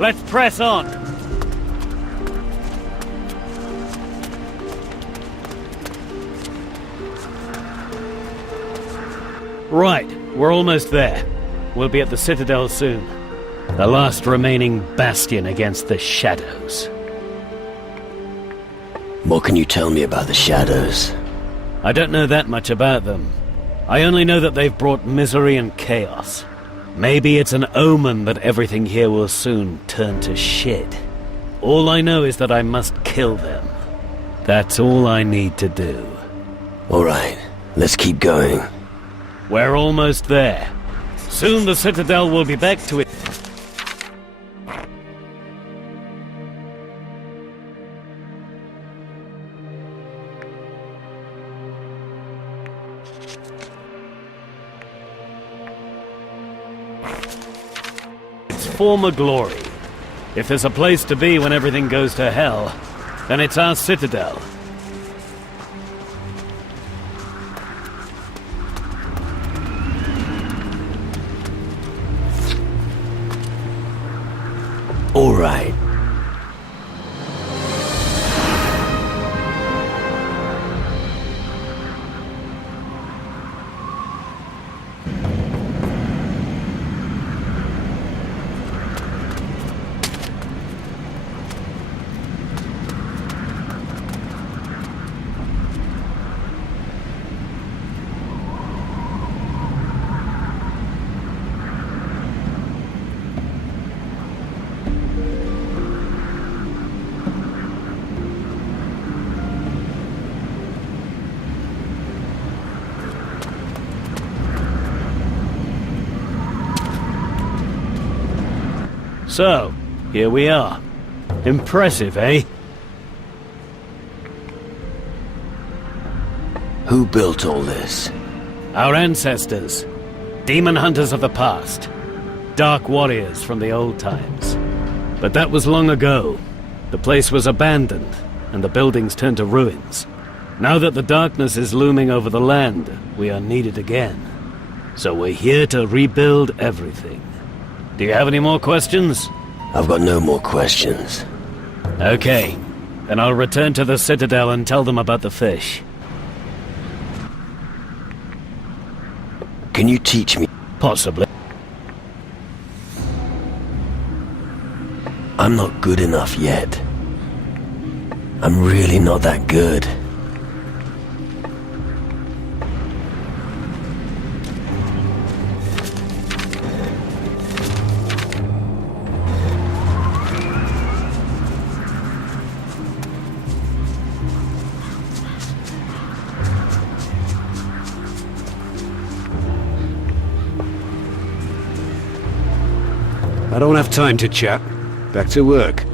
Let's press on. Right, we're almost there. We'll be at the Citadel soon. The last remaining bastion against the shadows. What can you tell me about the shadows? I don't know that much about them. I only know that they've brought misery and chaos. Maybe it's an omen that everything here will soon turn to shit. All I know is that I must kill them. That's all I need to do. Alright, let's keep going. We're almost there. Soon the Citadel will be back to it. Its former glory. If there's a place to be when everything goes to hell, then it's our Citadel. All right. So, here we are. Impressive, eh? Who built all this? Our ancestors. Demon hunters of the past. Dark warriors from the old times. But that was long ago. The place was abandoned, and the buildings turned to ruins. Now that the darkness is looming over the land, we are needed again. So we're here to rebuild everything. Do you have any more questions? I've got no more questions. Okay. Then I'll return to the Citadel and tell them about the fish. Can you teach me? Possibly. I'm not good enough yet. I'm really not that good. I don't have time to chat. Back to work.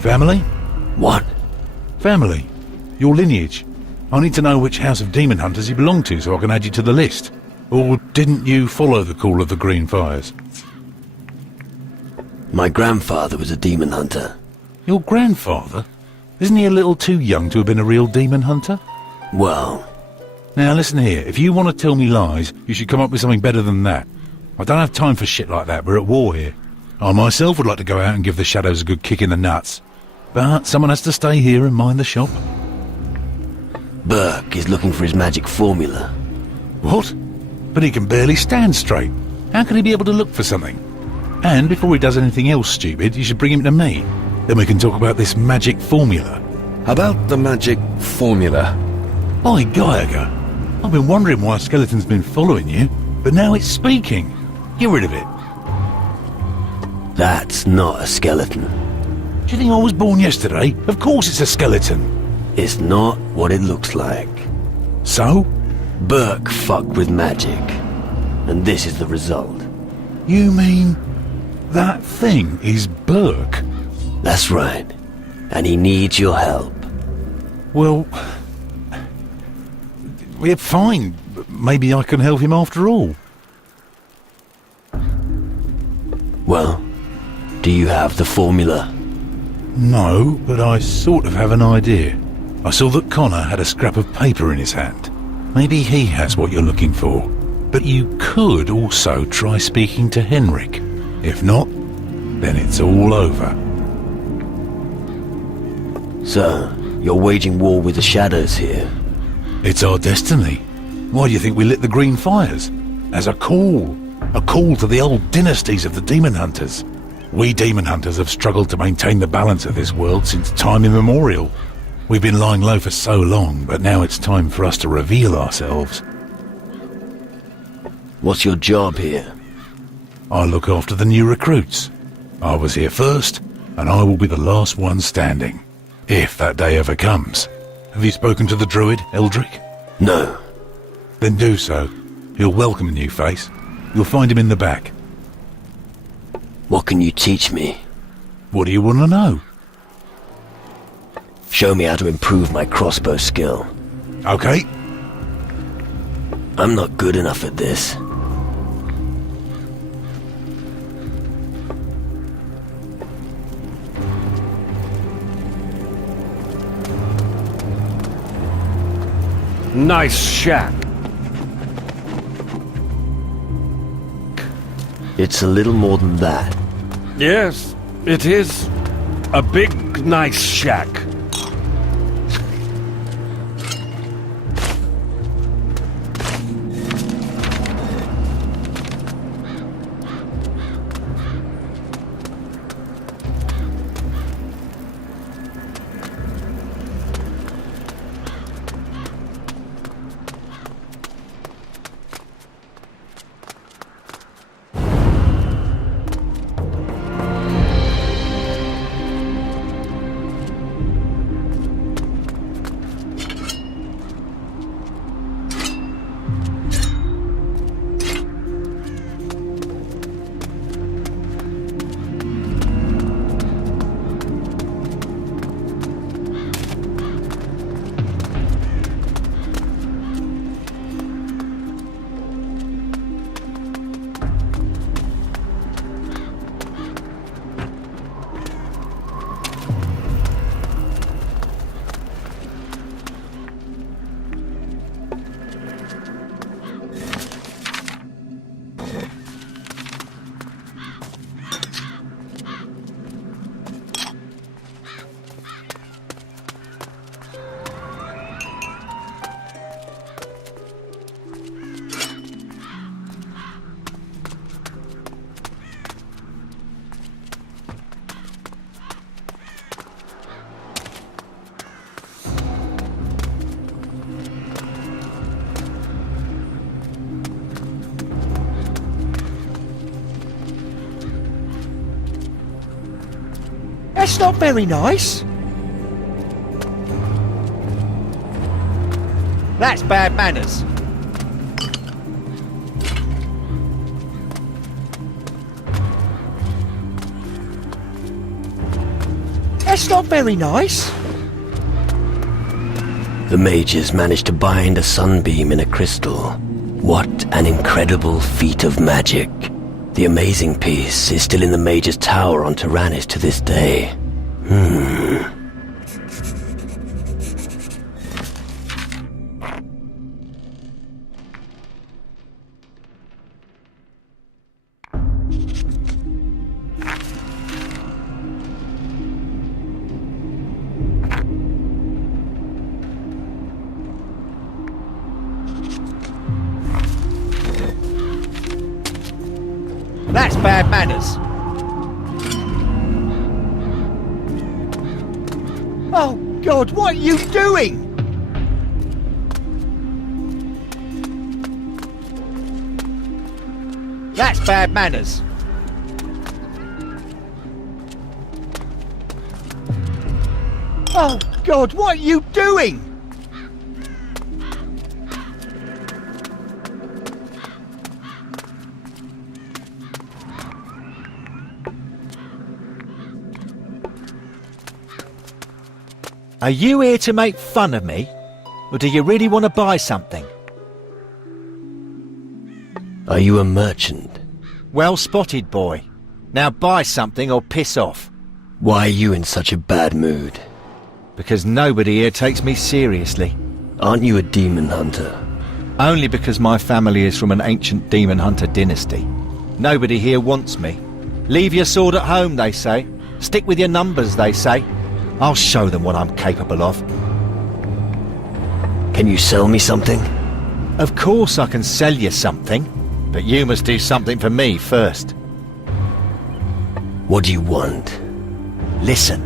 Family? What? Family. Your lineage. I need to know which house of demon hunters you belong to so I can add you to the list. Or didn't you follow the call of the Green Fires? My grandfather was a demon hunter. Your grandfather? Isn't he a little too young to have been a real demon hunter? Well... Now listen here, if you want to tell me lies, you should come up with something better than that. I don't have time for shit like that, we're at war here. I myself would like to go out and give the shadows a good kick in the nuts. But someone has to stay here and mind the shop. Burke is looking for his magic formula. What? But he can barely stand straight. How could he be able to look for something? And before he does anything else stupid, you should bring him to me. Then we can talk about this magic formula. About the magic formula. Oi, Geiger. I've been wondering why a skeleton's been following you, but now it's speaking. Get rid of it. That's not a skeleton. Do you think I was born yesterday? Of course it's a skeleton. It's not what it looks like. So? Burke fucked with magic, and this is the result. You mean that thing is Burke? That's right, and he needs your help. Well, we're fine. Maybe I can help him after all. Well, do you have the formula? No, but I sort of have an idea. I saw that Connor had a scrap of paper in his hand. Maybe he has what you're looking for. But you could also try speaking to Henrik. If not, then it's all over. So, you're waging war with the shadows here? It's our destiny. Why do you think we lit the green fires? As a call. A call to the old dynasties of the demon hunters. We demon hunters have struggled to maintain the balance of this world since time immemorial. We've been lying low for so long, but now it's time for us to reveal ourselves. What's your job here? I look after the new recruits. I was here first, and I will be the last one standing. If that day ever comes. Have you spoken to the druid, Eldrick? No. Then do so. He'll welcome a new face. You'll find him in the back. What can you teach me? What do you want to know? Show me how to improve my crossbow skill. Okay. I'm not good enough at this. Nice shack. It's a little more than that. Yes, it is. A big, nice shack. That's not very nice. That's bad manners. That's not very nice. The mages managed to bind a sunbeam in a crystal. What an incredible feat of magic. The amazing piece is still in the mage's tower on Tyrannus to this day. That's bad manners. Oh, God, what are you doing? That's bad manners. Oh, God, what are you doing? Are you here to make fun of me? Or do you really want to buy something? Are you a merchant? Well spotted, boy. Now buy something or piss off. Why are you in such a bad mood? Because nobody here takes me seriously. Aren't you a demon hunter? Only because my family is from an ancient demon hunter dynasty. Nobody here wants me. Leave your sword at home, they say. Stick with your numbers, they say. I'll show them what I'm capable of. Can you sell me something? Of course I can sell you something, but you must do something for me first. What do you want? Listen,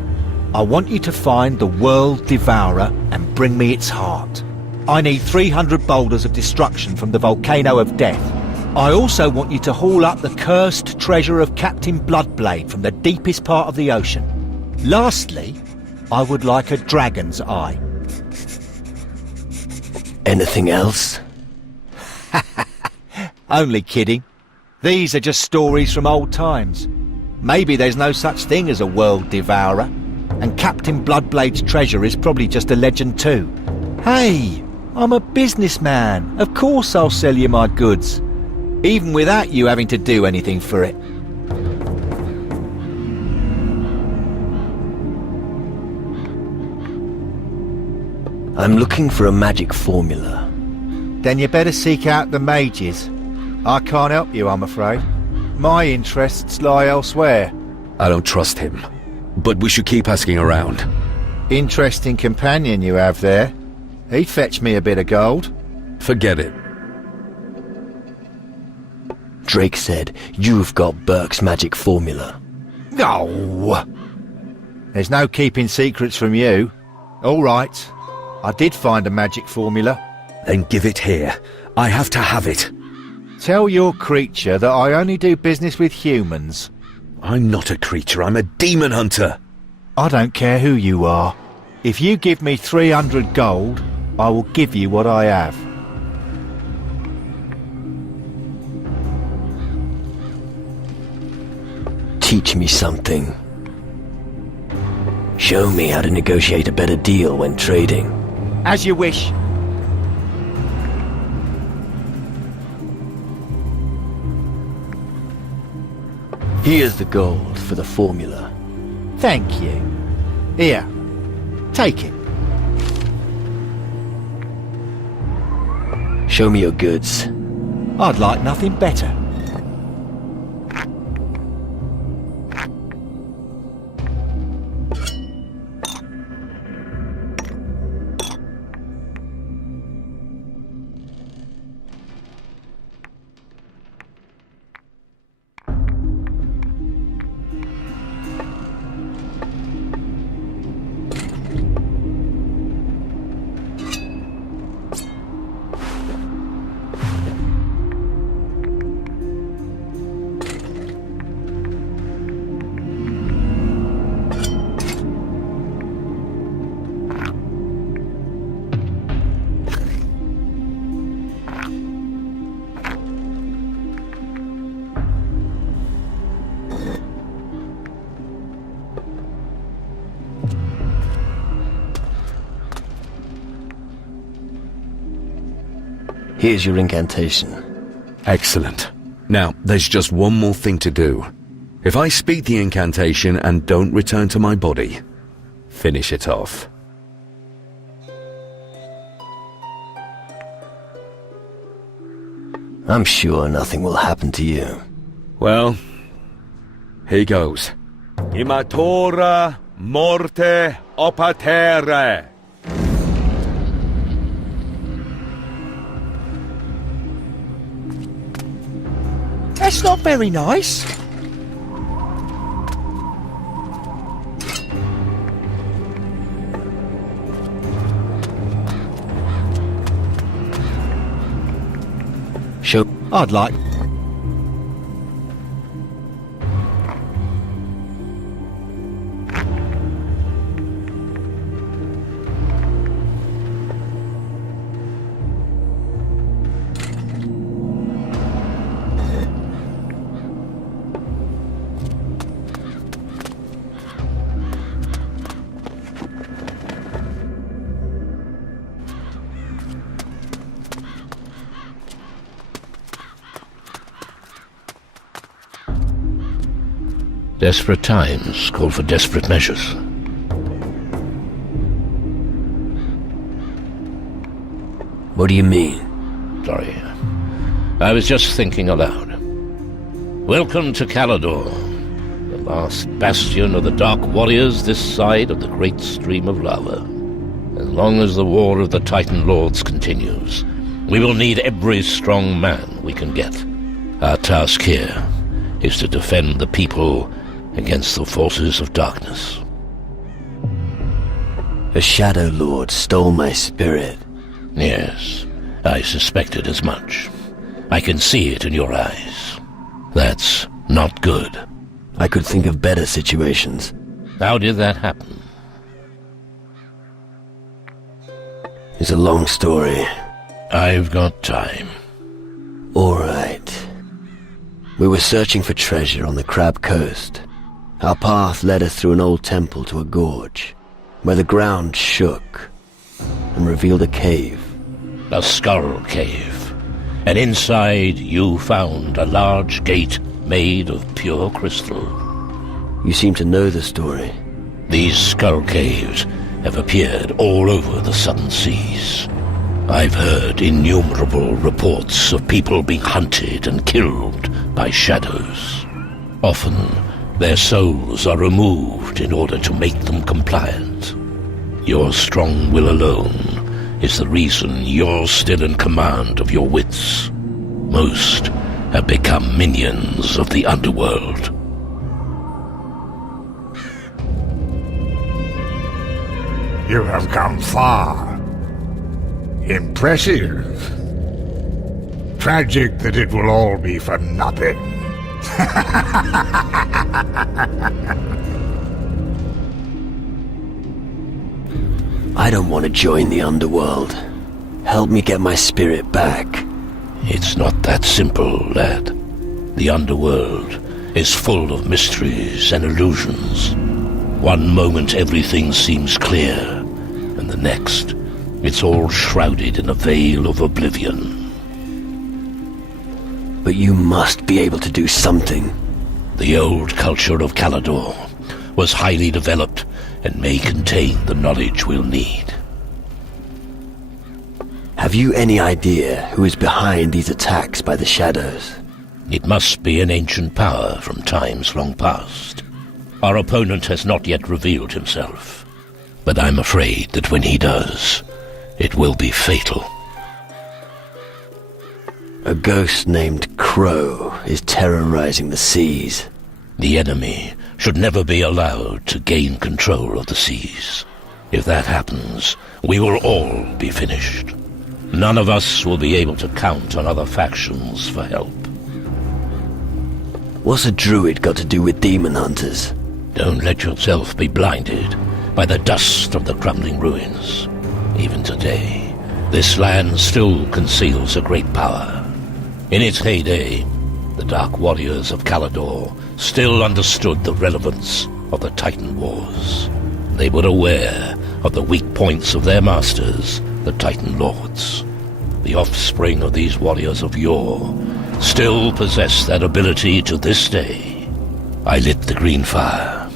I want you to find the World Devourer and bring me its heart. I need 300 boulders of destruction from the Volcano of Death. I also want you to haul up the cursed treasure of Captain Bloodblade from the deepest part of the ocean. Lastly, I would like a dragon's eye. Anything else? Only kidding. These are just stories from old times. Maybe there's no such thing as a world devourer, and Captain Bloodblade's treasure is probably just a legend too. Hey, I'm a businessman. Of course I'll sell you my goods, even without you having to do anything for it. I'm looking for a magic formula. Then you better seek out the mages. I can't help you, I'm afraid. My interests lie elsewhere. I don't trust him, but we should keep asking around. Interesting companion you have there. He'd fetch me a bit of gold. Forget it. Drake said you've got Burke's magic formula. No! There's no keeping secrets from you. All right. I did find a magic formula. Then give it here. I have to have it. Tell your creature that I only do business with humans. I'm not a creature, I'm a demon hunter. I don't care who you are. If you give me 300 gold, I will give you what I have. Teach me something. Show me how to negotiate a better deal when trading. As you wish. Here's the gold for the formula. Thank you. Here, take it. Show me your goods. I'd like nothing better. Here's your incantation. Excellent. Now, there's just one more thing to do. If I speak the incantation and don't return to my body, finish it off. I'm sure nothing will happen to you. Well, here goes. Imatura morte opatere. That's not very nice. Show. I'd like... Desperate times call for desperate measures. What do you mean? Sorry. I was just thinking aloud. Welcome to Khalador, the last bastion of the Dark Warriors this side of the great stream of lava. As long as the war of the Titan Lords continues, we will need every strong man we can get. Our task here is to defend the people against the forces of darkness. A Shadow Lord stole my spirit. Yes, I suspected as much. I can see it in your eyes. That's not good. I could think of better situations. How did that happen? It's a long story. I've got time. All right. We were searching for treasure on the Crab Coast. Our path led us through an old temple to a gorge, where the ground shook and revealed a cave. A skull cave. And inside you found a large gate made of pure crystal. You seem to know the story. These skull caves have appeared all over the southern seas. I've heard innumerable reports of people being hunted and killed by shadows. Often, their souls are removed in order to make them compliant. Your strong will alone is the reason you're still in command of your wits. Most have become minions of the underworld. You have come far. Impressive. Tragic that it will all be for nothing. I don't want to join the underworld. Help me get my spirit back. It's not that simple, lad. The underworld is full of mysteries and illusions. One moment everything seems clear, and the next, it's all shrouded in a veil of oblivion. But you must be able to do something. The old culture of Khalador was highly developed and may contain the knowledge we'll need. Have you any idea who is behind these attacks by the shadows? It must be an ancient power from times long past. Our opponent has not yet revealed himself, but I'm afraid that when he does, it will be fatal. A ghost named Crow is terrorizing the seas. The enemy should never be allowed to gain control of the seas. If that happens, we will all be finished. None of us will be able to count on other factions for help. What's a druid got to do with demon hunters? Don't let yourself be blinded by the dust of the crumbling ruins. Even today, this land still conceals a great power. In its heyday, the Dark Warriors of Khalador still understood the relevance of the Titan Wars. They were aware of the weak points of their masters, the Titan Lords. The offspring of these warriors of yore still possess that ability to this day. I lit the green fire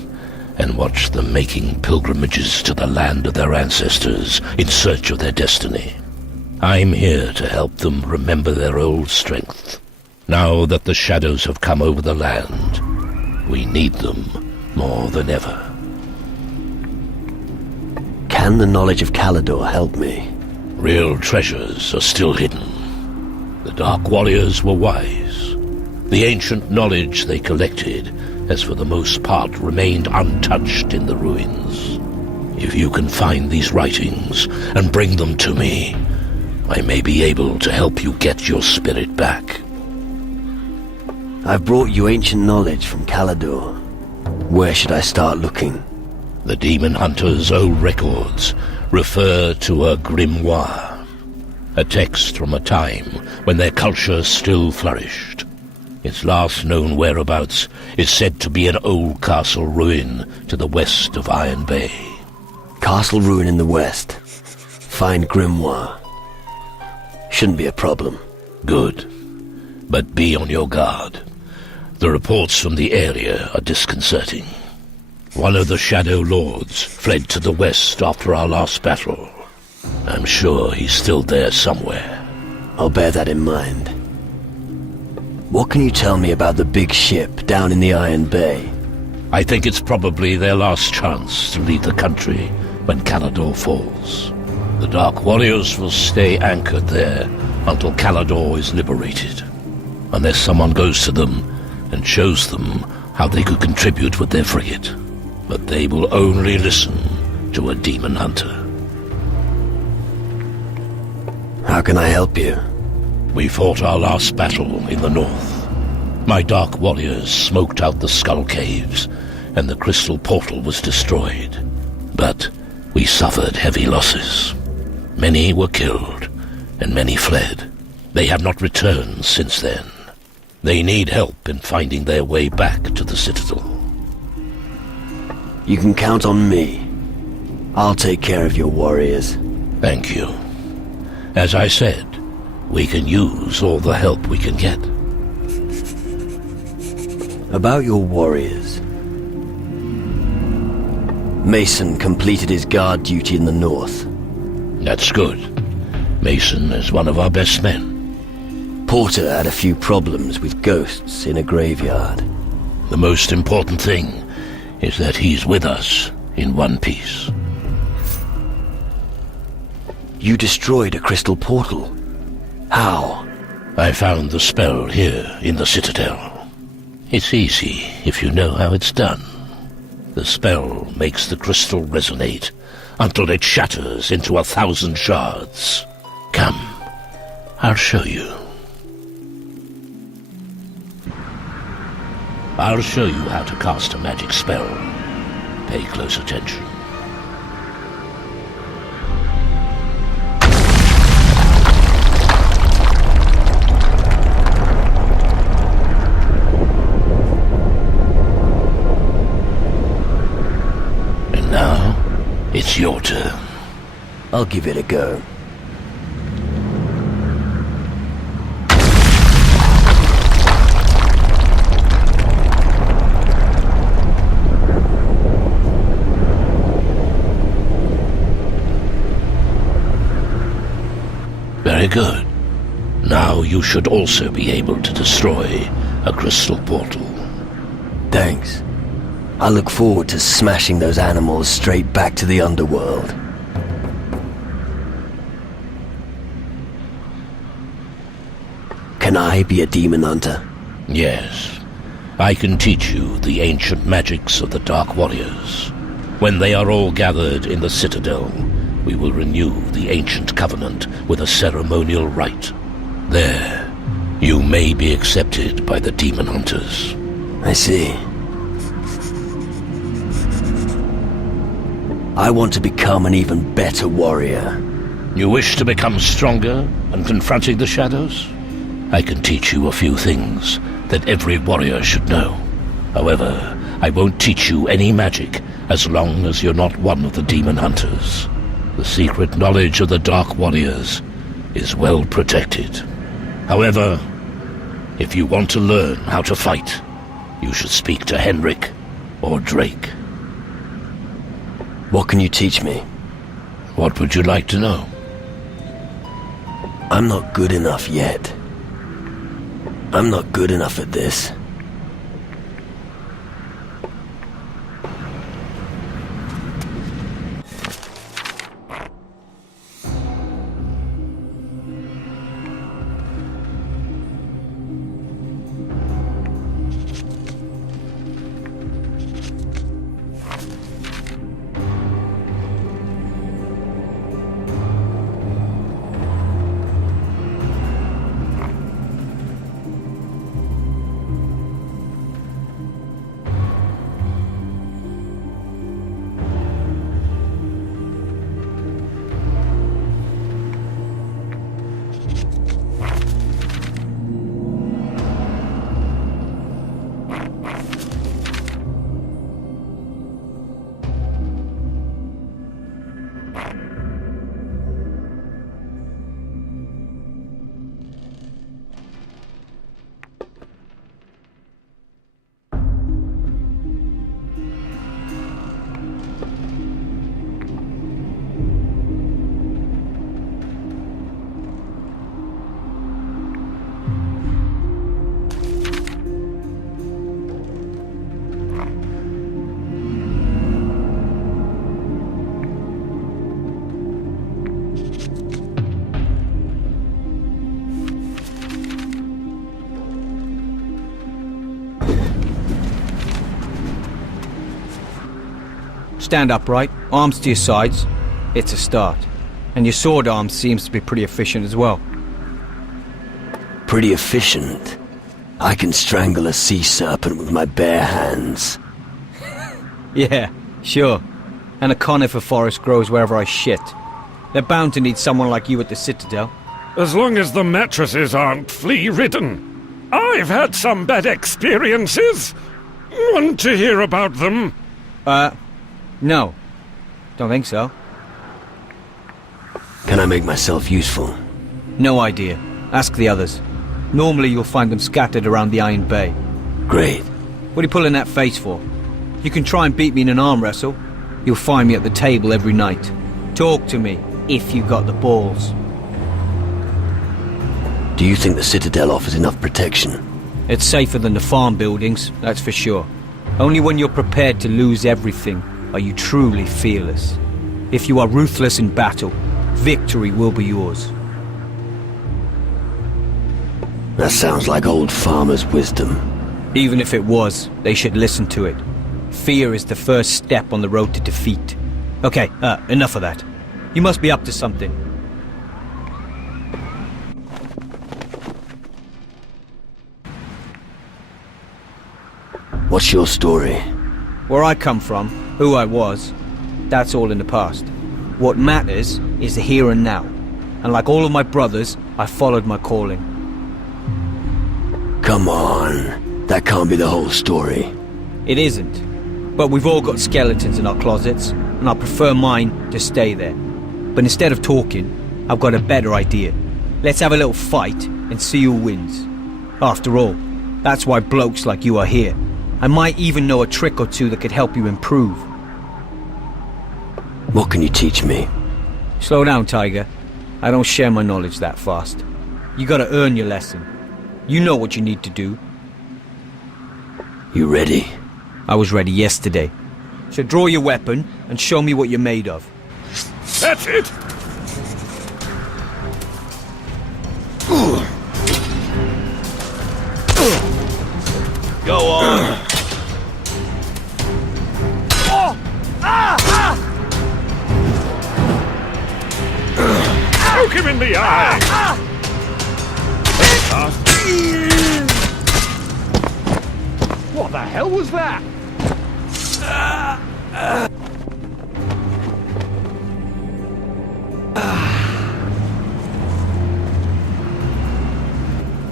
and watched them making pilgrimages to the land of their ancestors in search of their destiny. I'm here to help them remember their old strength. Now that the shadows have come over the land, we need them more than ever. Can the knowledge of Khalador help me? Real treasures are still hidden. The Dark Warriors were wise. The ancient knowledge they collected has for the most part remained untouched in the ruins. If you can find these writings and bring them to me, I may be able to help you get your spirit back. I've brought you ancient knowledge from Khalador. Where should I start looking? The demon hunter's old records refer to a grimoire, a text from a time when their culture still flourished. Its last known whereabouts is said to be an old castle ruin to the west of Iron Bay. Castle ruin in the west. Find grimoire. Shouldn't be a problem. Good. But be on your guard. The reports from the area are disconcerting. One of the Shadow Lords fled to the west after our last battle. I'm sure he's still there somewhere. I'll bear that in mind. What can you tell me about the big ship down in the Iron Bay? I think it's probably their last chance to leave the country when Kaladur falls. The Dark Warriors will stay anchored there until Kaladur is liberated. Unless someone goes to them and shows them how they could contribute with their frigate. But they will only listen to a demon hunter. How can I help you? We fought our last battle in the north. My Dark Warriors smoked out the Skull Caves, and the Crystal Portal was destroyed. But we suffered heavy losses. Many were killed, and many fled. They have not returned since then. They need help in finding their way back to the Citadel. You can count on me. I'll take care of your warriors. Thank you. As I said, we can use all the help we can get. About your warriors. Mason completed his guard duty in the north. That's good. Mason is one of our best men. Porter had a few problems with ghosts in a graveyard. The most important thing is that he's with us in one piece. You destroyed a crystal portal. How? I found the spell here in the Citadel. It's easy if you know how it's done. The spell makes the crystal resonate until it shatters into 1,000 shards. Come, I'll show you. I'll show you how to cast a magic spell. Pay close attention. And now, it's your turn. I'll give it a go. Very good. Now you should also be able to destroy a crystal portal. Thanks. I look forward to smashing those animals straight back to the underworld. Can I be a demon hunter? Yes. I can teach you the ancient magics of the Dark Warriors. When they are all gathered in the Citadel, we will renew the ancient covenant with a ceremonial rite. There, you may be accepted by the demon hunters. I see. I want to become an even better warrior. You wish to become stronger and confronting the shadows? I can teach you a few things that every warrior should know. However, I won't teach you any magic as long as you're not one of the demon hunters. The secret knowledge of the Dark Warriors is well protected. However, if you want to learn how to fight, you should speak to Henrik or Drake. What can you teach me? What would you like to know? I'm not good enough yet. I'm not good enough at this. Stand upright, arms to your sides. It's a start. And your sword arm seems to be pretty efficient as well. Pretty efficient? I can strangle a sea serpent with my bare hands. Yeah, sure. And a conifer forest grows wherever I shit. They're bound to need someone like you at the Citadel. As long as the mattresses aren't flea-ridden. I've had some bad experiences. Want to hear about them? No. Don't think so. Can I make myself useful? No idea. Ask the others. Normally you'll find them scattered around the Iron Bay. Great. What are you pulling that face for? You can try and beat me in an arm wrestle. You'll find me at the table every night. Talk to me, if you got the balls. Do you think the Citadel offers enough protection? It's safer than the farm buildings, that's for sure. Only when you're prepared to lose everything are you truly fearless. If you are ruthless in battle, victory will be yours. That sounds like old farmer's wisdom. Even if it was, they should listen to it. Fear is the first step on the road to defeat. Okay, enough of that. You must be up to something. What's your story? Where I come from, who I was, that's all in the past. What matters is the here and now. And like all of my brothers, I followed my calling. Come on. That can't be the whole story. It isn't. But we've all got skeletons in our closets, and I prefer mine to stay there. But instead of talking, I've got a better idea. Let's have a little fight and see who wins. After all, that's why blokes like you are here. I might even know a trick or two that could help you improve. What can you teach me? Slow down, Tiger. I don't share my knowledge that fast. You gotta earn your lesson. You know what you need to do. You ready? I was ready yesterday. So draw your weapon and show me what you're made of. That's it! Go on! Poke him in the eye! What the hell was that?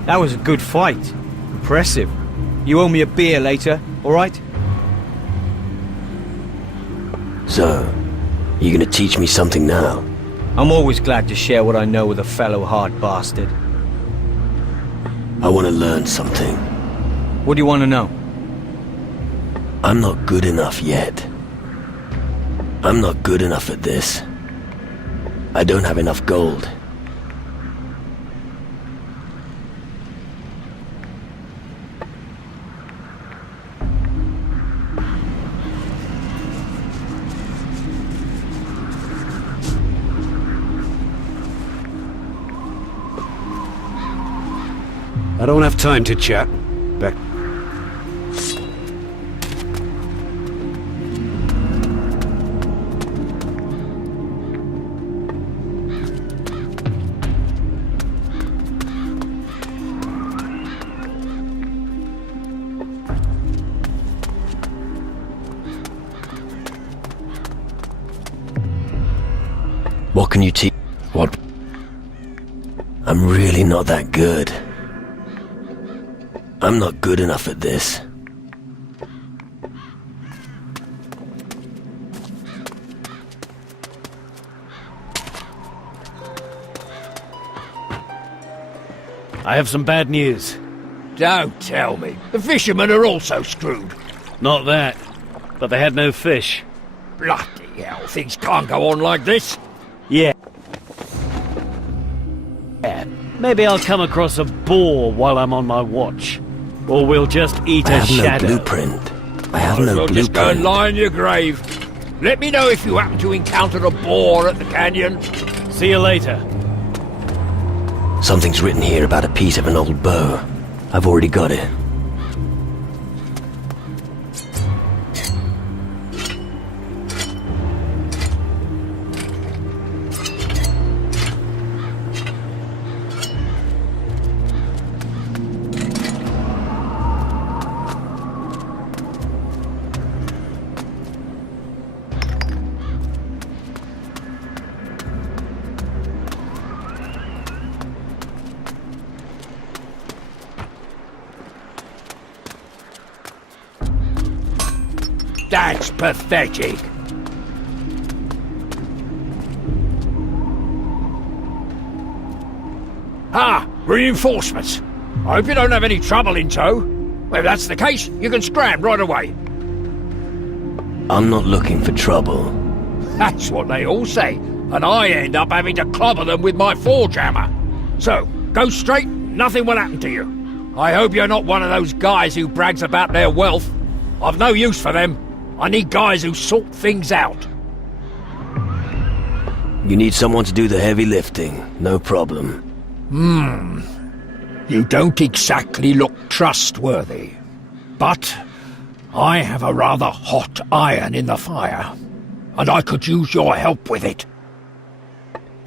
That was a good fight. Impressive. You owe me a beer later, alright? So, you gonna teach me something now? I'm always glad to share what I know with a fellow hard bastard. I want to learn something. What do you want to know? I'm not good enough yet. I'm not good enough at this. I don't have enough gold. I don't have time to chat. Back. What can you teach? What? I'm really not that good. I'm not good enough at this. I have some bad news. Don't tell me. The fishermen are also screwed. Not that, but they had no fish. Bloody hell, things can't go on like this. Yeah. Maybe I'll come across a boar while I'm on my watch. Or we'll just eat I a have shadow. no blueprint. I have no Well, just go and blueprint. lie in your grave. Let me know if you happen to encounter a boar at the canyon. See you later. Something's written here about a piece of an old bow. I've already got it. That's pathetic. Ah, reinforcements. I hope you don't have any trouble in tow. Well, if that's the case, you can scram right away. I'm not looking for trouble. That's what they all say, and I end up having to clobber them with my forge hammer. So, go straight, nothing will happen to you. I hope you're not one of those guys who brags about their wealth. I've no use for them. I need guys who sort things out. You need someone to do the heavy lifting, no problem. You don't exactly look trustworthy. But I have a rather hot iron in the fire, and I could use your help with it.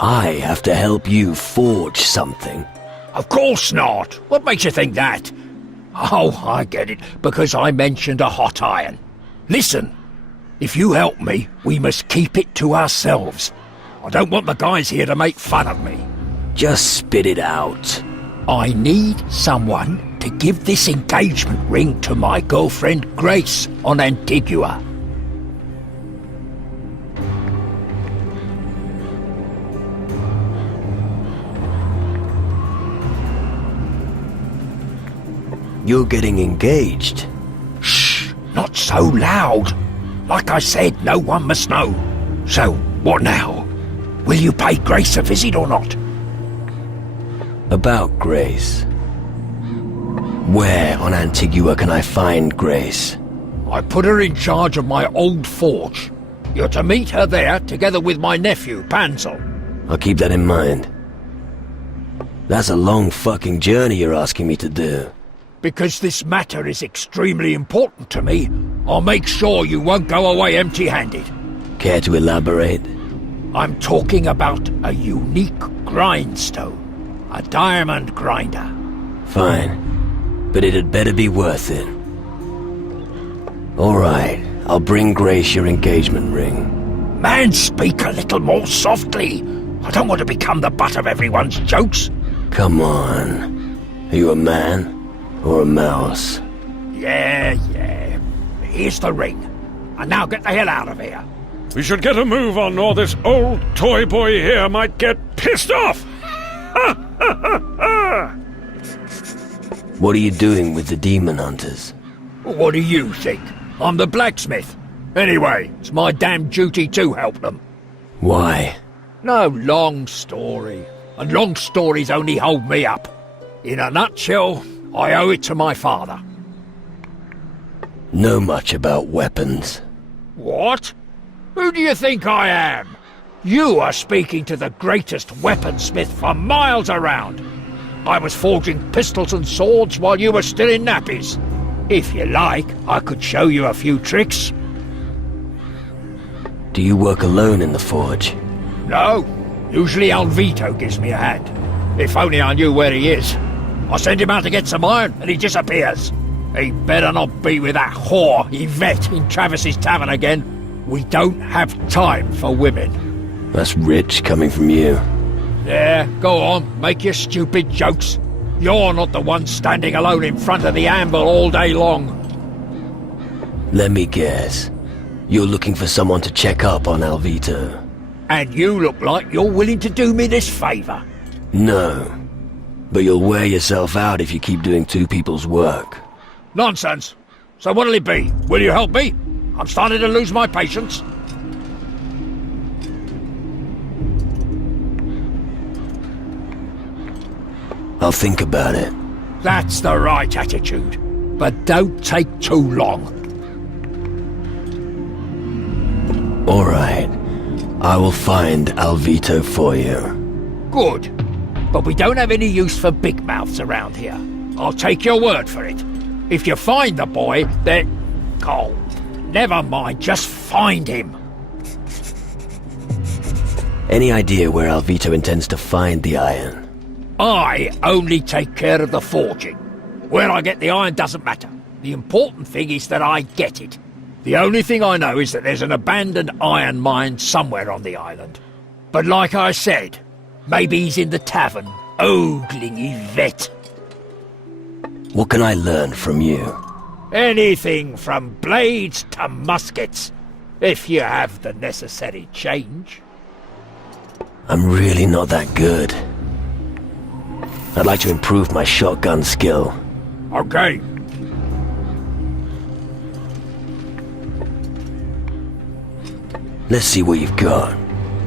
I have to help you forge something. Of course not. What makes you think that? Oh, I get it, because I mentioned a hot iron. Listen, if you help me, we must keep it to ourselves. I don't want the guys here to make fun of me. Just spit it out. I need someone to give this engagement ring to my girlfriend Grace on Antigua. You're getting engaged. Shh, not so loud. Like I said, no one must know. So, what now? Will you pay Grace a visit or not? About Grace. Where on Antigua can I find Grace? I put her in charge of my old forge. You're to meet her there, together with my nephew, Panzel. I'll keep that in mind. That's a long fucking journey you're asking me to do. Because this matter is extremely important to me, I'll make sure you won't go away empty-handed. Care to elaborate? I'm talking about a unique grindstone. A diamond grinder. Fine. But it'd better be worth it. Alright, I'll bring Grace your engagement ring. Man, speak a little more softly. I don't want to become the butt of everyone's jokes. Come on. Are you a man? Or a mouse? Yeah. Here's the ring. And now get the hell out of here. We should get a move on, or this old toy boy here might get pissed off. What are you doing with the demon hunters? What do you think? I'm the blacksmith. Anyway, it's my damn duty to help them. Why? No long story. And long stories only hold me up. In a nutshell, I owe it to my father. Know much about weapons? What? Who do you think I am? You are speaking to the greatest weaponsmith for miles around. I was forging pistols and swords while you were still in nappies. If you like, I could show you a few tricks. Do you work alone in the forge? No. Usually Alvito gives me a hand. If only I knew where he is. I send him out to get some iron and he disappears. He better not be with that whore Yvette in Travis's tavern again. We don't have time for women. That's rich coming from you. Yeah, go on, make your stupid jokes. You're not the one standing alone in front of the anvil all day long. Let me guess. You're looking for someone to check up on Alvito. And you look like you're willing to do me this favour. No. But you'll wear yourself out if you keep doing two people's work. Nonsense. So what'll it be? Will you help me? I'm starting to lose my patience. I'll think about it. That's the right attitude. But don't take too long. All right. I will find Alvito for you. Good. But we don't have any use for big mouths around here. I'll take your word for it. If you find the boy, then... Oh, never mind. Just find him. Any idea where Alvito intends to find the iron? I only take care of the forging. Where I get the iron doesn't matter. The important thing is that I get it. The only thing I know is that there's an abandoned iron mine somewhere on the island. But like I said, maybe he's in the tavern, ogling Yvette. What can I learn from you? Anything from blades to muskets, if you have the necessary change. I'm really not that good. I'd like to improve my shotgun skill. Okay. Let's see what you've got.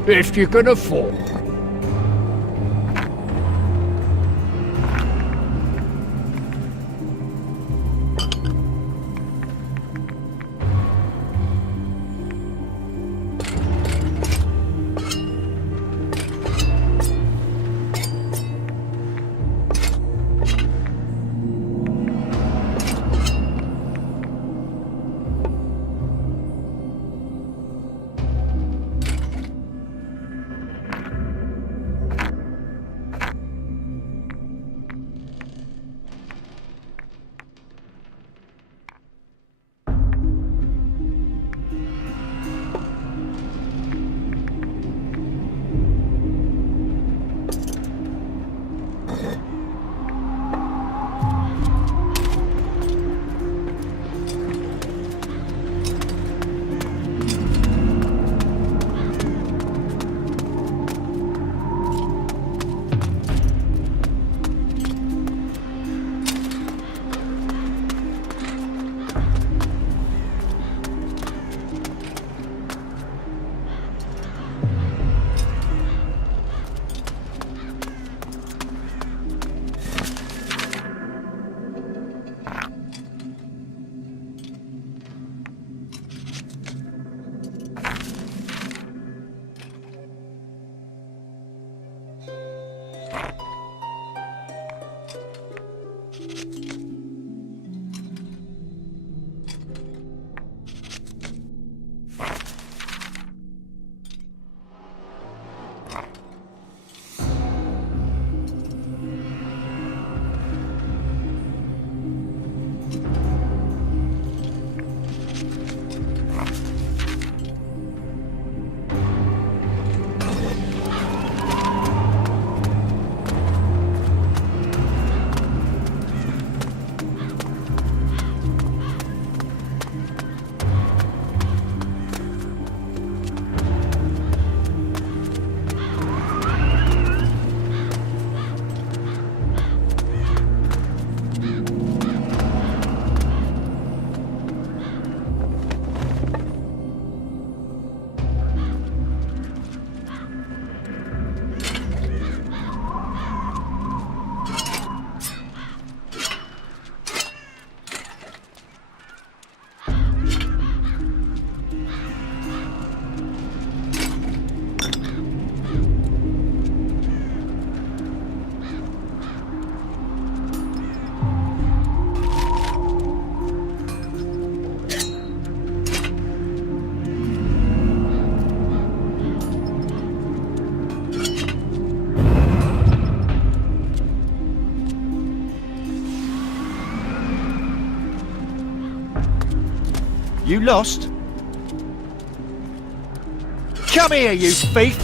If you can afford. You lost? Come here, you thief!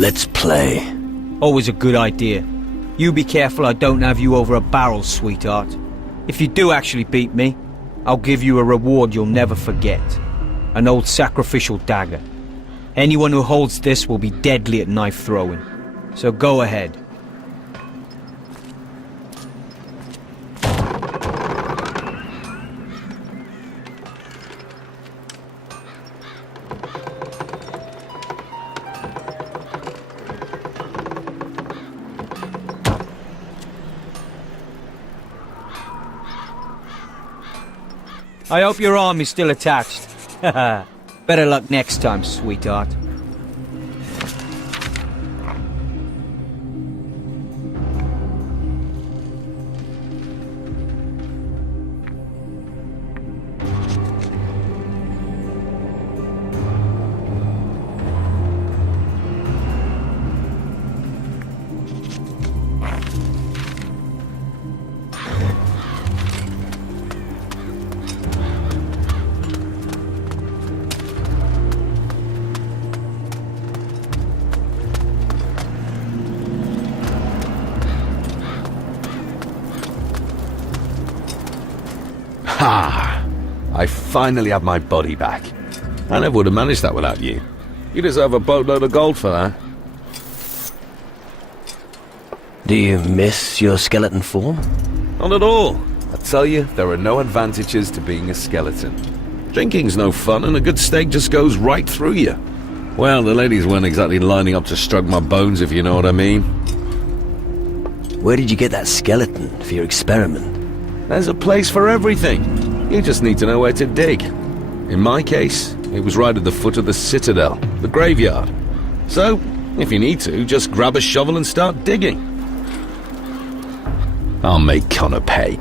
Let's play. Always a good idea. You be careful I don't have you over a barrel, sweetheart. If you do actually beat me, I'll give you a reward you'll never forget. An old sacrificial dagger. Anyone who holds this will be deadly at knife throwing. So go ahead. I hope your arm is still attached. Better luck next time, sweetheart. Ha! I finally have my body back. I never would have managed that without you. You deserve a boatload of gold for that. Do you miss your skeleton form? Not at all. I tell you, there are no advantages to being a skeleton. Drinking's no fun, and a good steak just goes right through you. Well, the ladies weren't exactly lining up to stroke my bones, if you know what I mean. Where did you get that skeleton for your experiment? There's a place for everything. You just need to know where to dig. In my case, it was right at the foot of the Citadel, the graveyard. So, if you need to, just grab a shovel and start digging. I'll make Connor pay.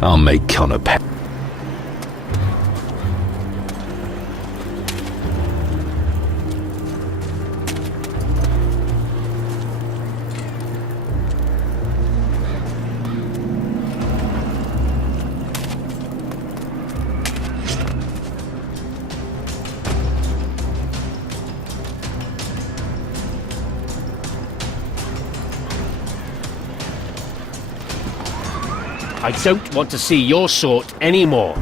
I'll make Connor pay. I don't want to see your sort anymore.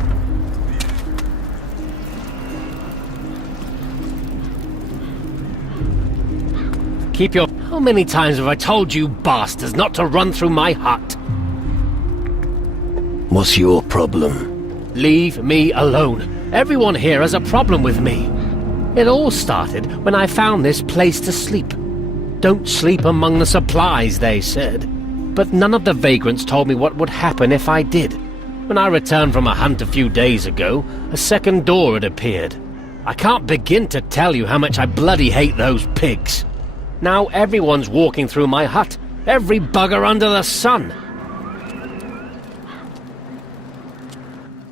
Keep your... How many times have I told you bastards not to run through my hut? What's your problem? Leave me alone. Everyone here has a problem with me. It all started when I found this place to sleep. Don't sleep among the supplies, they said. But none of the vagrants told me what would happen if I did. When I returned from a hunt a few days ago, a second door had appeared. I can't begin to tell you how much I bloody hate those pigs. Now everyone's walking through my hut. Every bugger under the sun.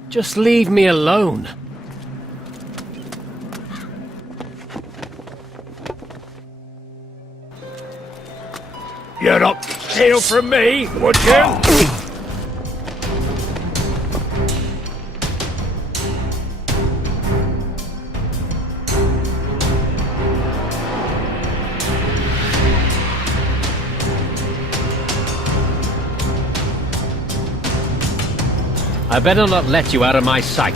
Just leave me alone. You're not steal from me, would you? I better not let you out of my sight.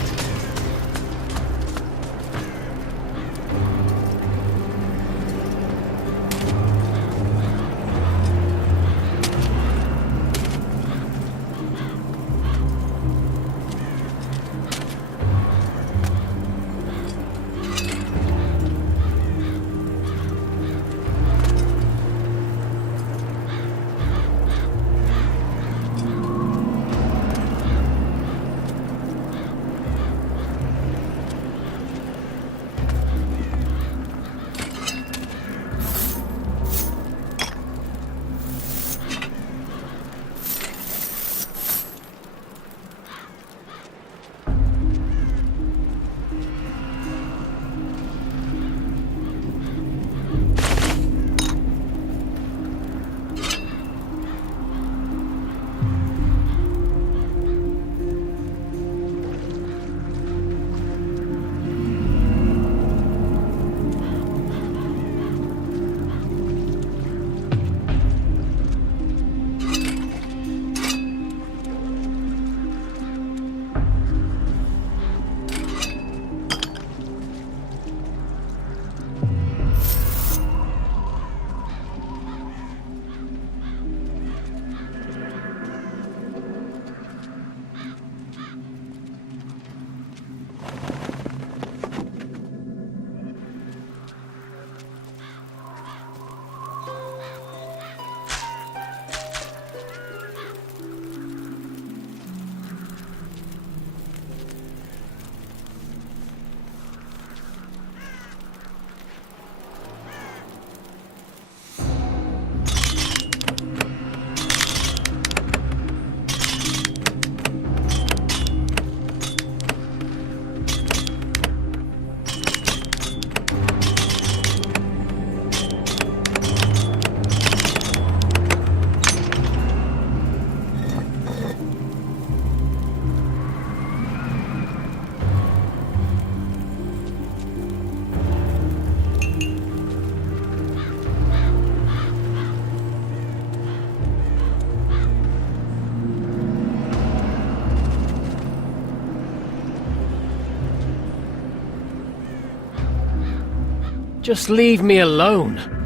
Just leave me alone.